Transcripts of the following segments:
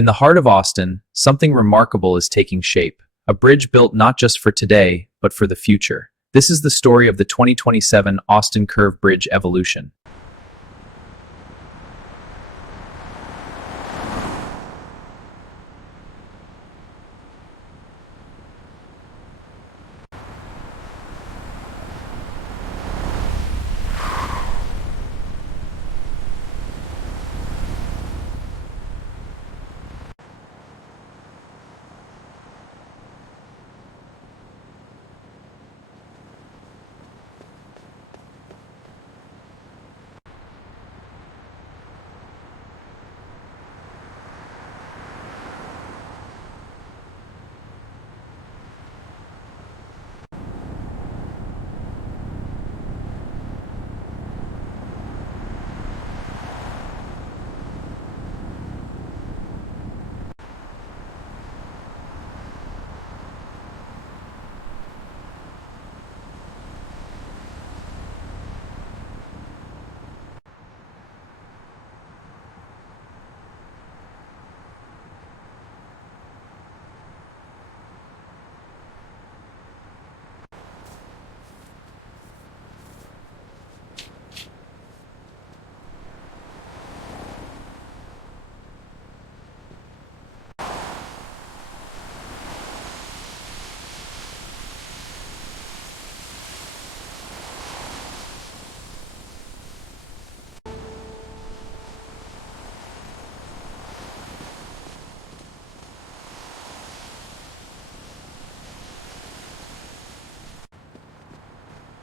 In the heart of Austin, something remarkable is taking shape. A bridge built not just for today, but for the future. This is the story of the 2027 Austin Curve Bridge evolution.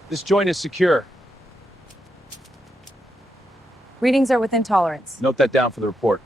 This joint is secure. Readings are within tolerance. Note that down for the report.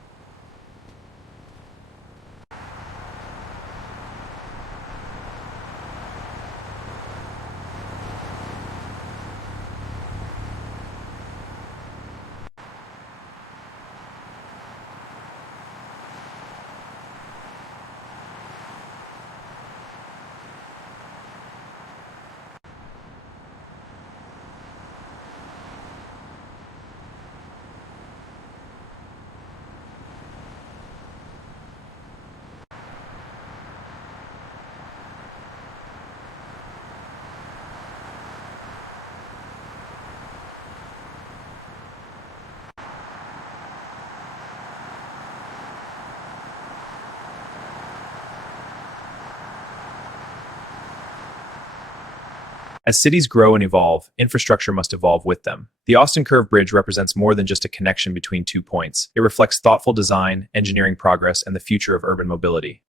As cities grow and evolve, infrastructure must evolve with them. The Austin Curve Bridge represents more than just a connection between two points. It reflects thoughtful design, engineering progress, and the future of urban mobility.